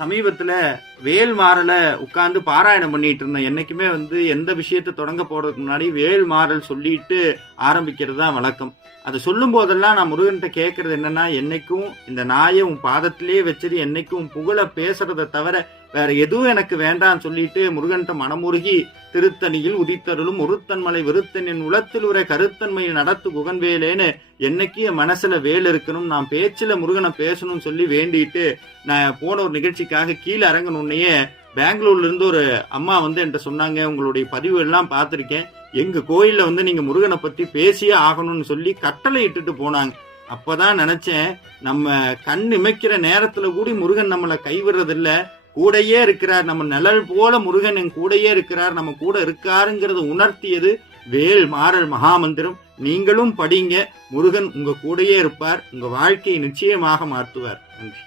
சமீபத்துல வேல் மாறல உட்கார்ந்து பாராயணம் பண்ணிட்டு இருந்தேன். என்னைக்குமே எந்த விஷயத்தை தொடங்க போறதுக்கு முன்னாடி வேல் மாறல் சொல்லிட்டு ஆரம்பிக்கிறது தான் வழக்கம். அதை சொல்லும் போதெல்லாம் நான் முருகன்கிட்ட கேட்கறது என்னன்னா, என்னைக்கும் இந்த நாயை உன் பாதத்திலேயே வச்சது, என்னைக்கும் உன் புகழ பேசுறதை தவிர வேற எதுவும் எனக்கு வேண்டாம்னு சொல்லிட்டு முருகன்கிட்ட மனமுருகி திருத்தணியில் உதித்தருளும் ஒருத்தன்மலை விருத்தனின் உளத்தில் உரை கருத்தன்மையில் நடத்து குகன்வேலேன்னு என்னைக்கு என் மனசுல வேல் இருக்கணும், நான் பேச்சுல முருகனை பேசணும்னு சொல்லி வேண்டிட்டு நான் போன ஒரு நிகழ்ச்சிக்காக கீழே இறங்கணுன்னே பெங்களூர்ல இருந்து ஒரு அம்மா என்கிட்ட சொன்னாங்க, உங்களுடைய பதிவு எல்லாம் பார்த்திருக்கேன், எங்க கோயில்ல நீங்க முருகனை பத்தி பேசியே ஆகணும்னு சொல்லி கட்டளை இட்டுட்டு போனாங்க. அப்பதான் நினைச்சேன், நம்ம கண் இமைக்கிற நேரத்துல கூடி முருகன் நம்மளை கைவிடுறதில்ல, கூடையே இருக்கிறார். நம்ம நிழல் போல முருகன் என் கூடையே இருக்கிறார், நம்ம கூட இருக்காருங்கிறத உணர்த்தியது வேல் மாறல் மகாமந்திரம். நீங்களும் படிங்க, முருகன் உங்க கூடையே இருப்பார், உங்க வாழ்க்கையை நிச்சயமாக மாற்றுவார். நன்றி.